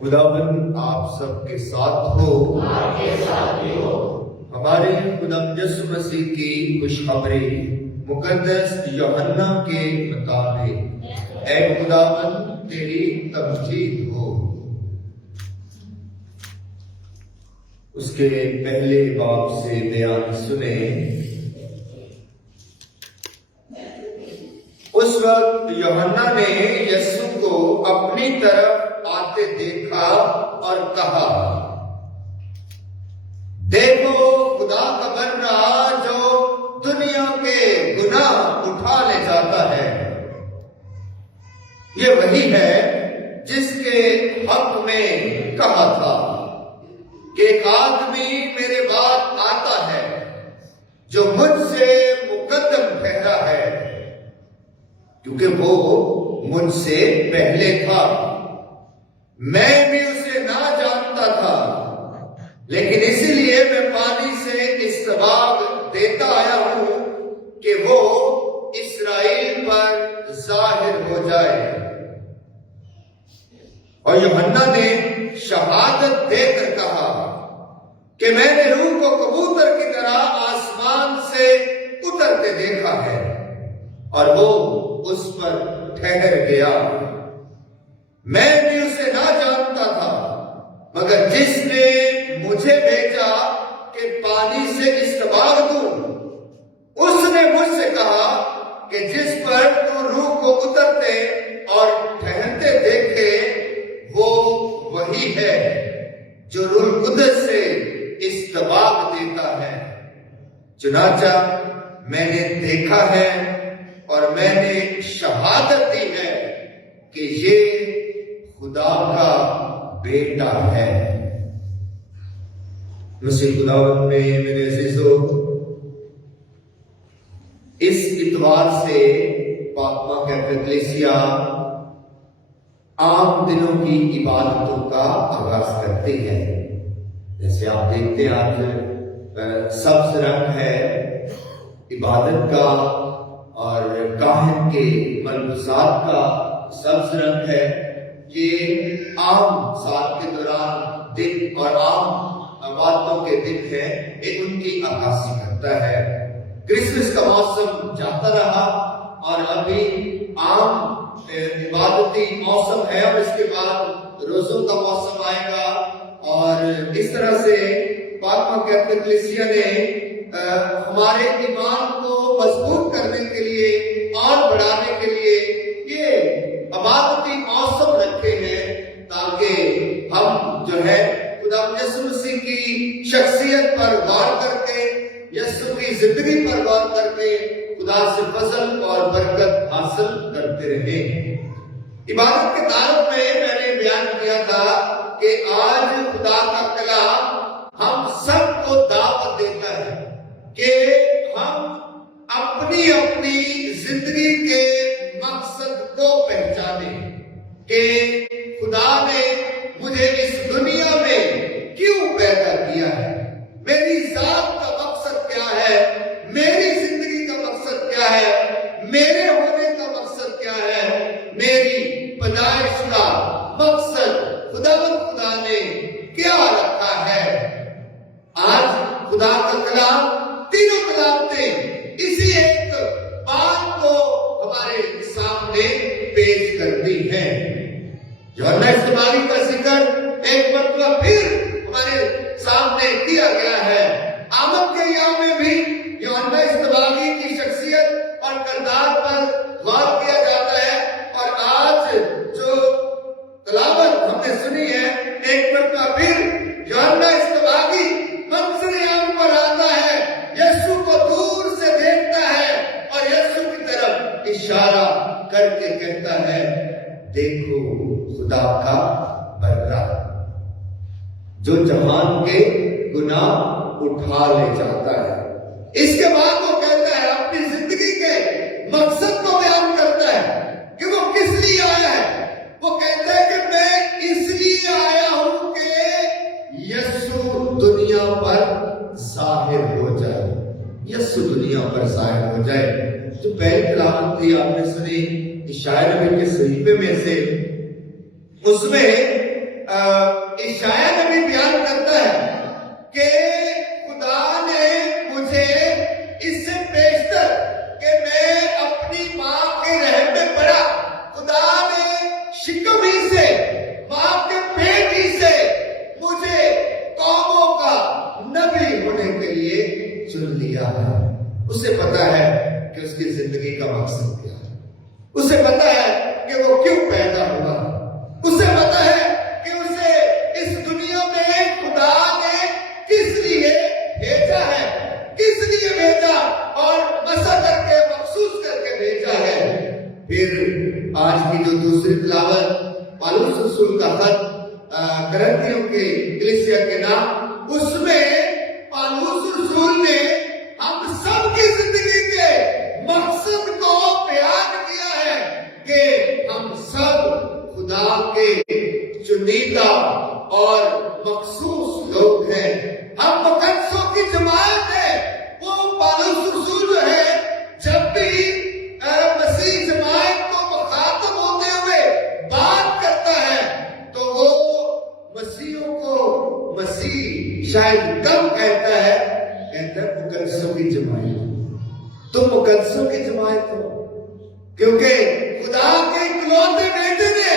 خداوند آپ سب کے ساتھ ہو، آپ کے ساتھ بھی ہو۔ ہمارے خدا یسوع مسیح کی خوشخبری مقدس یوحنا کے مطابق اے خداوند تیری تمجید ہو۔ اس کے پہلے باب سے بیان سنیں۔ اس وقت یوحنا نے یسوع کو اپنی طرف آتے دیکھا اور کہا، دیکھو خدا کا بندہ جو دنیا کے گناہ اٹھا لے جاتا ہے۔ یہ وہی ہے جس کے حق میں کہا تھا کہ ایک آدمی میرے بعد آتا ہے جو مجھ سے مقدم ٹھہرا ہے، کیونکہ وہ مجھ سے پہلے تھا۔ میں بھی اسے نہ جانتا تھا، لیکن اسی لیے میں پانی سے استباغ دیتا آیا ہوں کہ وہ اسرائیل پر ظاہر ہو جائے۔ اور یوحنا نے شہادت دے کر کہا کہ میں نے روح کو کبوتر کی طرح آسمان سے اترتے دیکھا ہے، اور وہ اس پر ٹھہر گیا۔ میں بھی اسے نہ جانتا تھا، مگر جس نے مجھے بھیجا کہ پانی سے استباغ دوں، اس نے مجھ سے کہا کہ جس پر تو روح کو اترتے اور ٹھہرتے دیکھے وہ وہی ہے جو روح القدس سے استباغ دیتا ہے۔ چنانچہ میں نے دیکھا ہے اور میں نے شہادت دی ہے کہ یہ خدا کا بیٹا ہے۔ مسیح خداوند میں میرے عزیزو، اس اتوار سے پاکما کیفے کلیسیا عام دنوں کی عبادتوں کا آغاز کرتی ہے۔ جیسے آپ دیکھتے ہیں آج سبز رنگ ہے عبادت کا، اور کاہن کے ملبوسات کا سبز رنگ ہے۔ یہ عام سال کے دوران دن اور عام باتوں کے دن ہے، ایک ان کی عکاسی کرتا ہے۔ کرسمس کا موسم جاتا رہا اور ابھی عام عبادتی موسم ہے، اور اس کے بعد روزوں کا موسم آئے گا، اور اس طرح سے پاکما کیتھولک کلیسیا نے ہمارے ایمان کو مضبوط کرنے کے لیے اور بڑھانے کے لیے یہ عبادتی موسم رکھے ہیں، تاکہ ہم جو ہے خدا یسوع مسیح کی شخصیت پر غور کر کے، یسوع کی زندگی پر غور کر کے خدا سے فضل اور برکت حاصل کرتے رہیں۔ عبادت کے تعلق میں نے بیان کیا تھا کہ آج خدا کا کلام ہم سب کو دعوت دیتا ہے کہ ہم اپنی اپنی زندگی کے مقصد کو پہچانیں کہ خدا نے مجھے اس دنیا میں کیوں پیدا کیا ہے، میری ذات کا مقصد کیا ہے، میری زندگی کا مقصد کیا ہے، میرے ہونے کا مقصد کیا ہے، میری پیدائش کا مقصد خدا نے کیا رکھا ہے۔ آج خدا کا کلام، تینوں کلامیں اسی ایک بات کو ہمارے سامنے پیش کرتی ہیں۔ یوحنا استباغی کا ذکر ایک مرتبہ پھر ہمارے سامنے کیا گیا ہے۔ آمد کے ایام میں بھی یوحنا استباغی کی شخصیت اور کردار پر غور کیا جاتا ہے، اور آج جو تلاوت ہم نے سنی ہے، ایک مرتبہ پھر یوحنا استباغی منظر عام پر آتا ہے، یسوع کو دور سے دیکھتا ہے اور یسوع کی طرف اشارہ کر کے کہتا ہے، دیکھو خدا کا بندہ جو جہان کے گناہ اٹھا لے جاتا ہے۔ اس کے بعد وہ کہتا ہے، اپنی زندگی کے مقصد کو بیان کرتا ہے کہ وہ کس لیے آیا ہے۔ وہ کہتا ہے کہ میں اس لیے آیا ہوں کہ یسوع دنیا پر ظاہر ہو جائے، یسوع دنیا پر ظاہر ہو جائے۔ جو پہلی تلاوت تھی آپ نے سنی اشعیا نبی کے صحیفے میں سے، اس میں عیسائی نبی بیان کرتا ہے کہ خدا نے مجھے اس سے بیشتر کہ میں اپنی ماں کے رحم میں پڑا، خدا نے شکم ہی سے، ماں کے پیٹ ہی سے مجھے قوموں کا نبی ہونے کے لیے چن لیا ہے۔ اسے پتا ہے کہ اس کی زندگی کا مقصد کیا ہے، اسے پتا ہے کہ وہ کیوں پیدا ہوا، اسے پتا ہے کہ اسے اس دنیا میں خدا نے کس لیے بھیجا ہے، کس لیے بھیجا اور مسا کر کے مخصوص کر کے بھیجا ہے۔ پھر آج کی جو دوسری تلاوت پالوس رسول کا خط کرنتھیوں کے کلیسیا کے نام، اس میں پالوس رسول نے ہم سب کی زندگی کے مقصد کو بیان کیا ہے کہ ہم سب خدا کے چنیدہ اور مخصوص لوگ ہیں، ہم مقدسوں کی جماعت ہے۔ وہ پالوس رسول جو ہے جب بھی مسیح جماعت کو مخاطب ہوتے ہوئے بات کرتا ہے تو وہ مسیحوں کو مسیح شاید کم کہتا ہے مقدسوں کی جماعت، تم مقدسوں کی جماعت ہو، کیونکہ خدا کے اکلوتے بیٹے نے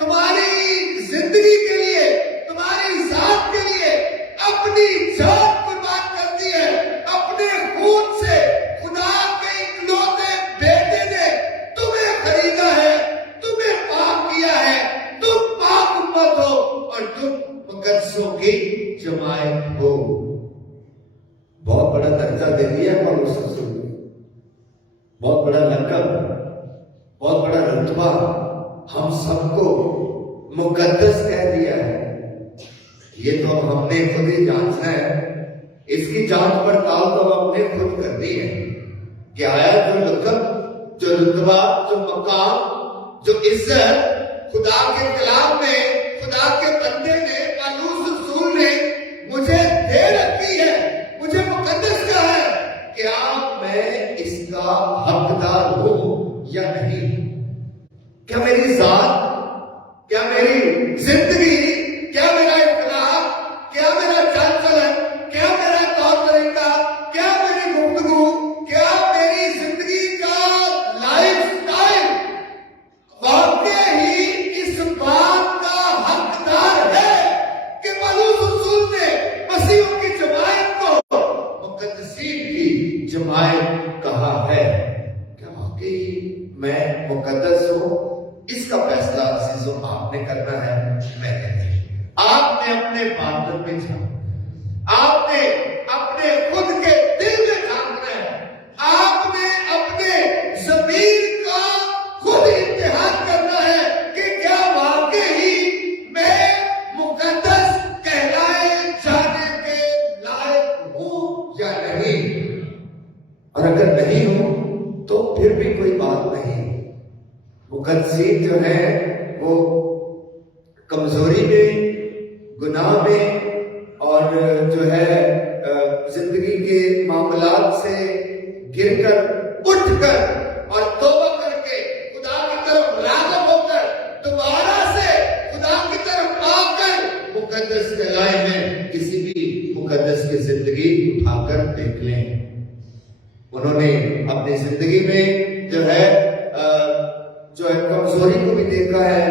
تمہاری زندگی کے لیے، تمہاری ذات کے لیے اپنی جان قربان کر دی ہے، اپنے خون سے خدا کے اکلوتے بیٹے نے تمہیں خریدا ہے، تمہیں پاک کیا ہے، تم پاک امت ہو اور تم مقدسوں کی جماعت ہو۔ بہت بڑا درجہ دے دیا ہے پالوس رسول نے، بہت بڑا لقب، بہت بڑا رتبہ ہم سب کو مقدس کہہ دیا ہے۔ یہ تو ہم نے خود ہی جانچنا ہے، اس کی جانچ پڑتال تو ہم نے خود کرنی ہے کہ آیا جو لقب، جو رتبہ، جو مقام، جو عزت خدا کے کلام میں خدا کے بندے نے پالوس رسول نے مجھے دے رکھی ہے، مجھے مقدس کہا ہے، کیا میں اس کا حقدار ہوں یا نہیں؟ کیا میری ذات، کیا میری زندگی، کیا میرا اخلاق، کیا میرا چال چلن، کیا میرا طور طریقہ، کیا میری گفتگو، کیا میری زندگی کا لائف سٹائل واقعی ہی اس بات کا حقدار ہے کہ پالوس رسول نے مسیحوں کی جماعت کو مقدسین کی جماعت کہا ہے؟ کیا واقعی میں مقدس ہوں؟ اس کا فیصلہ عزیزوں آپ نے کرنا ہے، میں نے نہیں۔ آپ نے اپنے باطن میں جھانکنا، آپ نے اپنے خود کے دل میں جھانکنا ہے، آپ نے اپنے ضمیر کا خود امتحان کرنا ہے کہ کیا واقعی میں مقدس کہلائے جانے کے لائق ہوں یا نہیں؟ اور اگر نہیں ہوں تو پھر بھی کوئی بات نہیں۔ مقدسین جو ہیں وہ کمزوری میں، گناہ میں اور جو ہے زندگی کے معاملات سے گر کر، اٹھ کر اور توبہ کر کے خدا کی طرف راغب ہو کر دوبارہ سے خدا کی طرف آ کر مقدس کہلائے ہیں۔ کسی بھی مقدس کی زندگی اٹھا کر دیکھ لیں، انہوں نے اپنی زندگی میں جو ہے کمزوری کو بھی دیکھا ہے،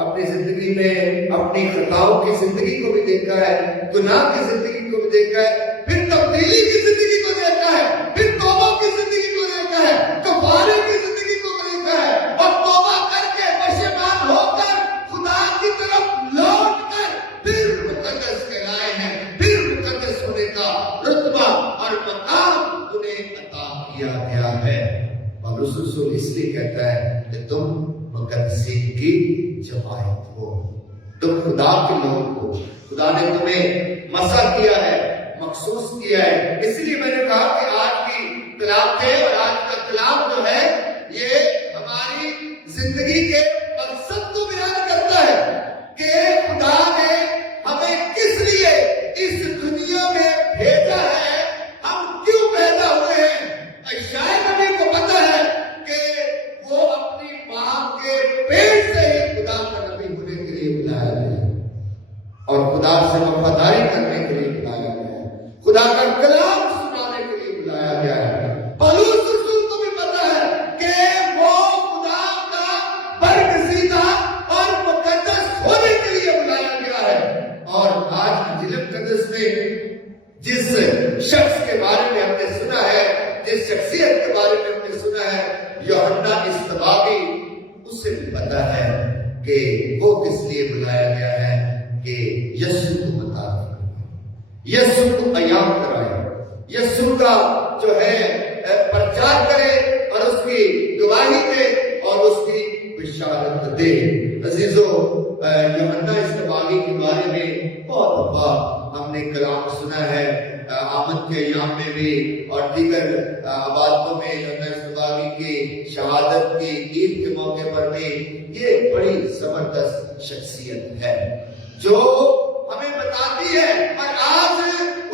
اپنی زندگی میں اپنی خطاؤں کی زندگی کو بھی دیکھا ہے، گناہ کی زندگی کو بھی دیکھا ہے، پھر تبدیلی کی زندگی کو دیکھا ہے، پھر توبہ کی زندگی کو دیکھا ہے، کفارے کی زندگی کو دیکھا ہے، اور توبہ کر کے پشیمان ہو کر خدا کی طرف لوٹ کر پھر مقدس کہلائے ہیں، پھر مقدس ہونے کا رتبہ اور مقام انہیں عطا کیا گیا ہے۔ پالوس رسول اس لیے کہتا ہے کہ تم مقدسین کی جماعت ہو، تم خدا کے لوگ ہو، خدا نے تمہیں مسا کیا ہے، مخصوص کیا ہے۔ اس لیے میں نے کہا کہ آج کی تلاوتیں اور آج کا کلام جو ہے یہ ہماری زندگی کے مقصد کو بیان کرتا ہے کہ خدا نے ہمیں کس لیے اس دنیا میں بھیجا ہے، ہم کیوں پیدا ہوئے ہیں۔ عیسائی نبی کو پتا ہے کہ وہ اپنی ماں کے پیٹ سے ہی خدا کا نبی ہونے کے لیے بلایا گیا، خدا سے وفاداری کرنے کے لیے بلایا گیا ہے، خدا کا کلام سنانے کے لیے بلایا گیا ہے۔ پولس رسول کو بھی پتا ہے کہ وہ خدا کا برگزیدہ اور مقدس ہونے کے لیے بلایا گیا ہے۔ اور آج انجیل مقدس میں جس شخص کے بارے میں ہم نے سنا ہے، جس شخصیت کے بارے میں ہم نے سنا ہے، یوحنا اصطباغی، اسے بھی پتا ہے کہ وہ کس لیے بلایا گیا ہے کہ یسوع کو بتا دے، یسوع کو عیاں کرائے، یسوع کا جو ہے پرچار کرے اور اس کی گواہی دے اور اس کی بشارت دے۔ عزیزو، یوحنا اصطباغی کے بارے میں بہت دفعہ ہم نے کلام سنا ہے، آمد کے ایام میں بھی اور دیگر عبادتوں میں یوحنا اصطباغی کی شہادت کی عید کے موقع پر بھی یہ ایک بڑی زبردست شخصیت ہے جو ہمیں بتاتی ہے، اور آج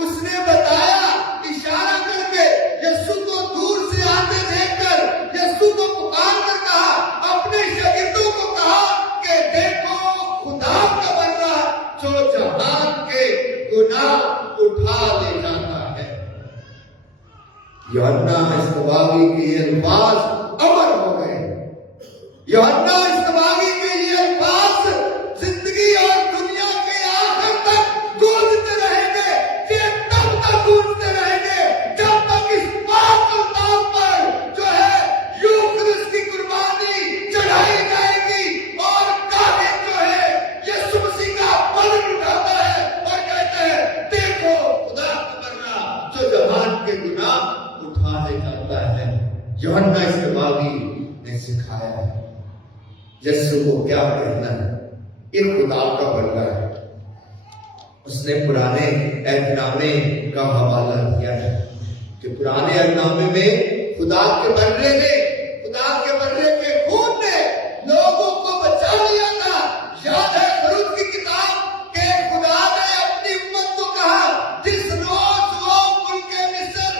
اس نے بتایا اشارہ کر کے، یسوع کو دور سے آتے دیکھ کر یسوع کو پکار کر کہا، اپنے شاگردوں کو کہا کہ دیکھو خدا کا بندہ جو جہان کے گناہ اٹھا لے جاتا ہے۔ یوحنا اصطباغی کے یہ الفاظ امر ہو گئے، یوحنا اصطباغی کے یہ الفاظ زندگی اور دنیا کے آخر تک گونجتے رہیں گے، یہ تب تک گونجتے رہیں گے جب تک اس پاک الطاف پر جو ہے یوکرس کی قربانی چڑھائی جائے گی اور کاہن جو ہے یسوع مسیح کا بدن اٹھاتا ہے اور کہتا ہے دیکھو خدا کا بندہ جو جہان کے گناہ اٹھا لے جاتا ہے۔ یوحنا اصطباغی نے سکھایا ہے یسوع کو کیا کہنا ہے، یہ خدا کا بندہ ہے۔ اس نے پرانے عہد نامے کا حوالہ دیا ہے کہ پرانے عہد نامے میں خدا کے بندے نے، خدا کے بندے کے خون نے لوگوں کو بچا لیا تھا۔ یاد ہے خروج کی کتاب کہ خدا نے اپنی امت کو کہا، جس روز وہ ملک مصر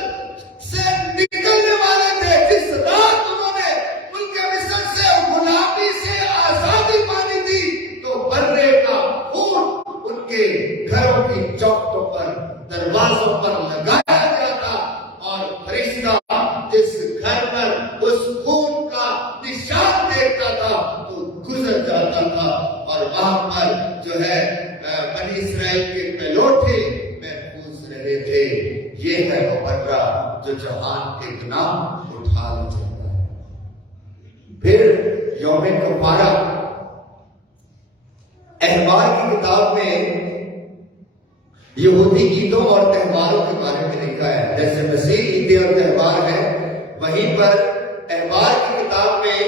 سے نکلنے والے تھے، جس رات انہوں نے ملک مصر سے غلامی سے آزادی پانی تھی، تو بندے کا خون ان کے گھروں کی چوکھٹوں پر، دروازوں پر لگایا گیا تھا، اور فرشتہ جس گھر پر اس خون کا نشان دیکھتا تھا تو گزر جاتا تھا، اور وہاں پر جو ہے بنی اسرائیل کے پہلوٹے محفوظ رہے تھے۔ یہ ہے وہ بندہ جو جہان کے گناہ اٹھا لے جاتا ہے۔ پھر یوم کفارہ، احبار کی کتاب میں یہودی عیدوں اور تہواروں کے بارے میں لکھا ہے، جیسے مسیح عیدیں اور تہوار ہیں، وہیں پر احبار کی کتاب میں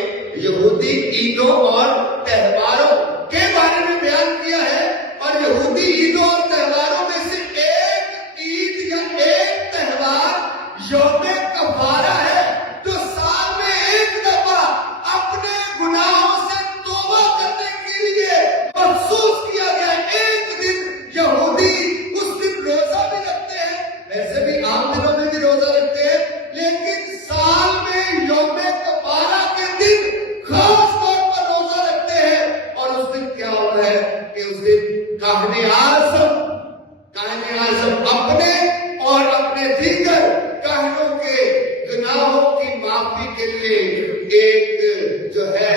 یہودی عیدوں اور تہواروں کے بارے میں بیان کیا ہے۔ اور یہودی عیدوں اور تہواروں میں سے ایک عید یا ایک تہوار یوم کفارہ ہے، جو سال میں ایک دفعہ اپنے گناہوں سے توبہ کرنے کے لیے مخصوص کیا گیا ہے۔ ایک دن یہودی اس دن روزہ بھی رکھتے ہیں، ویسے بھی عام دنوں میں بھی روزہ رکھتے ہیں، لیکن سال میں یوم کفارہ کے دن خاص طور پر روزہ رکھتے ہیں۔ اور اس دن کیا ہوتا ہے کہ اس دن کاہن اعظم اپنے اور اپنے دیگر کاہنوں کے گناہوں کی معافی کے لیے ایک جو ہے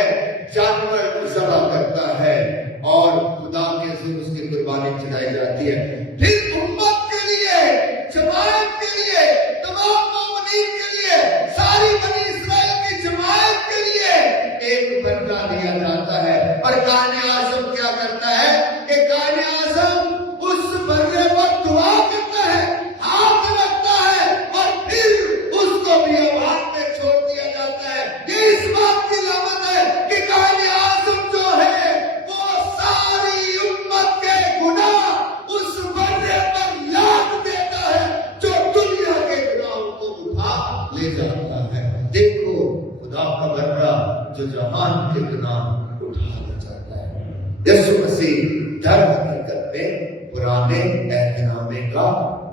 جانور ذبح کرتا ہے، اور خدا کے حضور اس کی قربانی چڑھائی جاتی ہے۔ پھر امت کے لیے، جماعت کے لیے، تمام مومنین کے لیے، ساری بنی اسرائیل کی جماعت کے لیے ایک بندہ دیا جاتا ہے۔ اور کاہن اعظم کیا کرتا ہے کہ کاہن اعظم اس بندے پر دعا کرتا ہے، ہاتھ رکھتا ہے، اور پھر اس کو بھی آواز میں چھوڑ دیا جاتا ہے۔ یہ اس بات کی علامت ہے کہ کاہن اعظم جو ہے وہ ساری امت کے گناہ اس بندے پر لاد دیتا ہے جو دنیا کے گناہوں کو اٹھا لے جاتا ہے۔ دیکھو خدا کا بندہ جو جہان کے گناہ اٹھا لے جاتا ہے۔ یسوع مسیح در حقیقت میں پرانے عہد نامے کا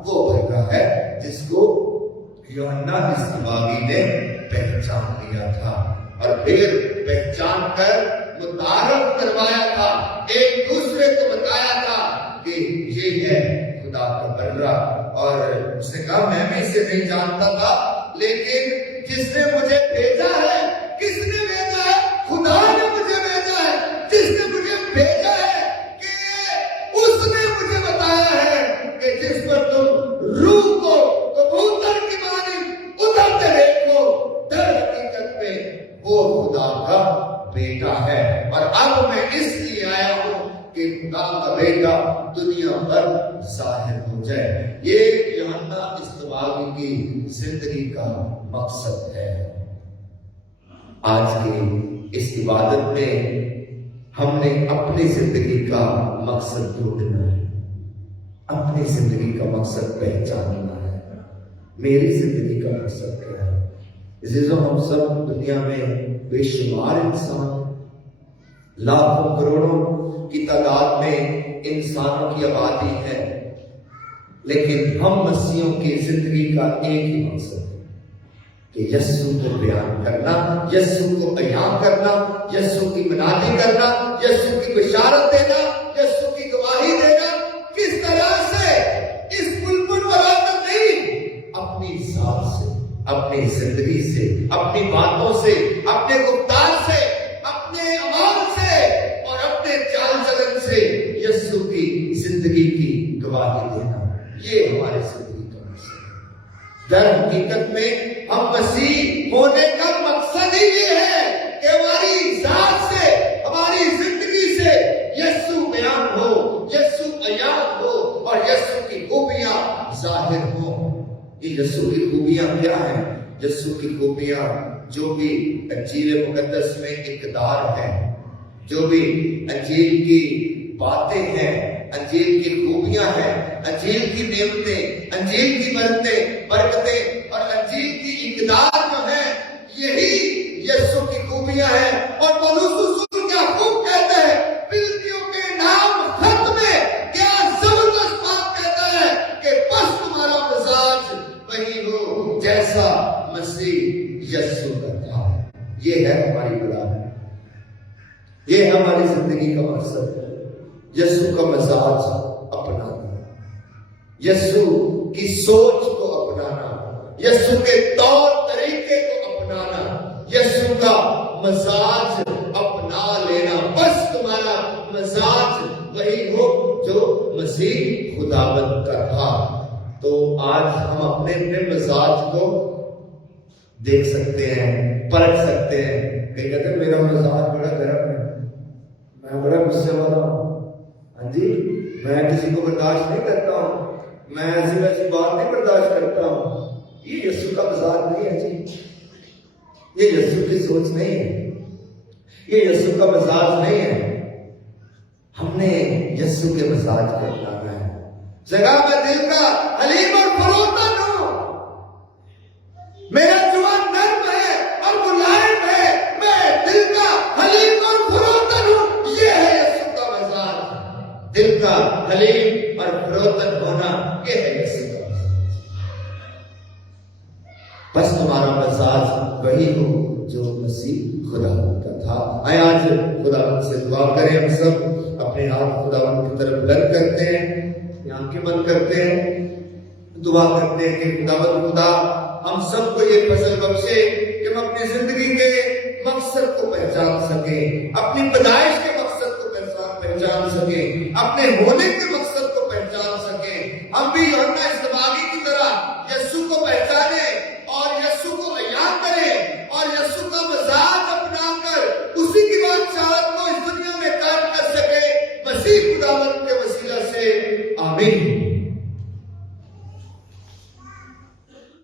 وہ بندہ ہے جس کو یوحنا اصطباغی نے پہچان لیا تھا، اور پھر پہچان کر متعارف کروایا تھا، ایک دوسرے کو بتایا تھا کہ کا بن رہا، اور اس نے کہا میں بھی اسے نہیں جانتا تھا، لیکن جس نے مجھے بھیجا ہے، کس نے بھیجا ہے؟ خدا نے مجھے بھیجا ہے۔ جس نے مجھے بھیجا ہے کہ اس نے مجھے بتایا ہے کہ جس پر تم روح کو کبوتر کی مانند اترتے دیکھو، در حقیقت میں وہ خدا کا بیٹا ہے۔ اور اب میں اس لیے آیا ہوں کہ خدا کا بیٹا دنیا پر ظاہر ہو جائے۔ یہ یوحنا اصطباغی کی زندگی کا مقصد ہے۔ آج کی اس عبادت میں ہم نے اپنی زندگی کا مقصد ڈھونڈنا ہے، اپنی زندگی کا مقصد پہچاننا ہے۔ میری زندگی کا مقصد کیا ہے؟ عزیزوں، ہم سب دنیا میں بے شمار انسان، لاکھوں کروڑوں کی تعداد میں انسانوں کی آبادی ہے، لیکن ہم مسیحیوں کی زندگی کا ایک ہی مقصد ہے کہ یسوع کو بیان کرنا، یسوع کو بیان کرنا، یسوع کی منادی کرنا، یسوع کی بشارت دینا، یسوع کی گواہی دینا۔ کس طرح سے؟ اس پلپل پر آ کر نہیں، اپنی ذات سے، اپنی زندگی سے، اپنی باتوں سے، اپنے گفتار سے، اپنے اعمال سے اور اپنے چال چلن سے یسوع کی زندگی کی گواہی دینا۔ یہ ہماری زندگی کا مقصد ہے۔ در حقیقت میں ہم مسیح ہونے کا مقصد ہی یہ ہے کہ ہماری ذات سے، ہماری زندگی سے یسوع بیان ہو، یسوع عیان ہو اور یسوع کی خوبیاں ظاہر ہوں۔ یہ یسوع کی خوبیاں کیا ہیں؟ یسوع کی خوبیاں جو بھی انجیل مقدس میں اقتدار ہے، جو بھی انجیل کی باتیں ہیں، انجیل کی خوبیاں ہیں، انجیل کی نعمتیں، انجیل کی برکتیں اور انجیل کی اقتدار جو ہے، یہی یسوع کی خوبیاں ہیں۔ اور پولس رسول کیا خوب کہتا ہے، فلسطینیوں کے نام خط میں کیا زبردست بات کہتا ہے کہ بس تمہارا مزاج وہی ہو جیسا مسیح یسوع کا تھا۔ یہ ہے ہماری بلاد، یہ ہماری زندگی کا مقصد ہے، یسوع کا مزاج اپنانا، یسوع کی سوچ کو اپنانا، یسوع کے طور طریقے کو اپنانا، یسوع کا مزاج اپنا لینا۔ بس تمہارا مزاج وہی ہو جو مسیح خداوند کا تھا۔ تو آج ہم اپنے مزاج کو دیکھ سکتے ہیں، پرکھ سکتے ہیں۔ کہیں کہتے ہیں میرا مزاج بڑا گرم ہے، میں بڑا غصے والا ہوں، ہاں جی، میں کسی کو برداشت نہیں کرتا ہوں، میں ایسی ویسی بات نہیں برداشت کرتا ہوں۔ یہ یسوع کا مزاج نہیں ہے جی، یہ یسوع کی سوچ نہیں ہے، یہ یسوع کا مزاج نہیں ہے۔ ہم نے یسوع کے مزاج کو اپنانا ہے۔ جگہ میں دل کا حلیم اور فروتن ہوں، میرا جوان نرم ہے اور ملائم ہے، میں دل کا حلیم اور فروتن ہوں۔ یہ ہے یسوع کا مزاج، دل کا حلیم اور فروتن ہونا، یہ ہے یسوع کا مزاج۔ بس تمہارا مزاج وہی ہو جو مسیح خداوند کا تھا۔ آئے آج خداوند سے دعا کریں، ہم سب اپنے ہاتھ خداوند کی طرف بلند کرتے ہیں، آنکھیں بند کرتے ہیں، دعا کرتے ہیں کہ خداوند خدا ہم سب کو یہ فضل بخشے کہ ہم اپنی زندگی کے مقصد کو پہچان سکیں، اپنی پیدائش کے مقصد کو پہچان سکیں، اپنے ہونے کے مقصد کو پہچان سکیں۔ ہم بھی یوحنا اصطباغی کی طرح یسوع کو پہچانیں اور یسوع کو عیان کریں اور یسوع کا مزاج اپنا کر اسی کی بادشاہت کو اس دنیا میں قائم کر سکیں، مسیح خداوند کے وسیلہ سے، آمین۔